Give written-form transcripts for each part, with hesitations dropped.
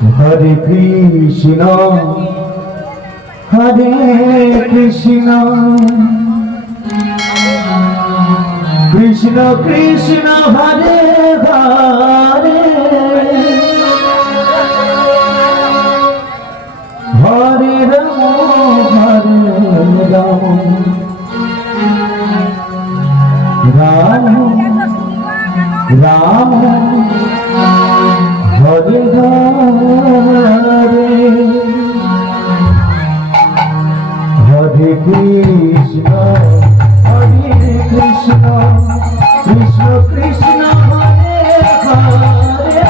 Hare Krishna Hare Krishna Krishna Krishna Hare Hare Hare Ram Ram Ram Hare Hare Hare Krishna Krishna Krishna Hare Hare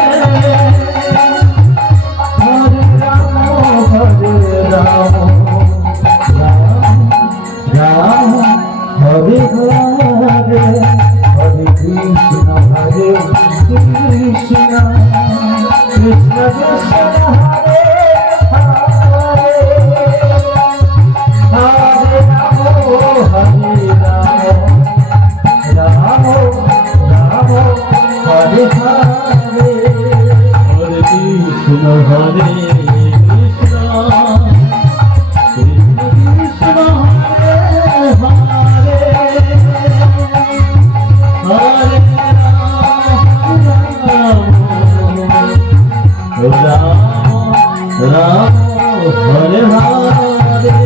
Hare Ram Ram Ram Hare Hare Hare Krishna Krishna Krishna Hare Hare Hare Ram Ram Hare Hare Hare Krishna Hare Krishna Krishna Krishna Hare Hare Hare Ram Ram Hare Hare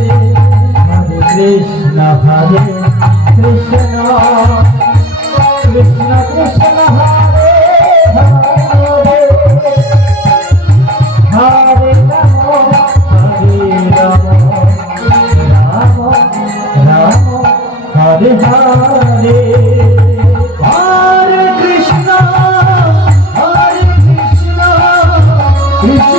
Hare Krishna Hare Krishna Krishna Krishna Hare Hare Hare Ram Ram Ram Hare Hare Hare Krishna Krishna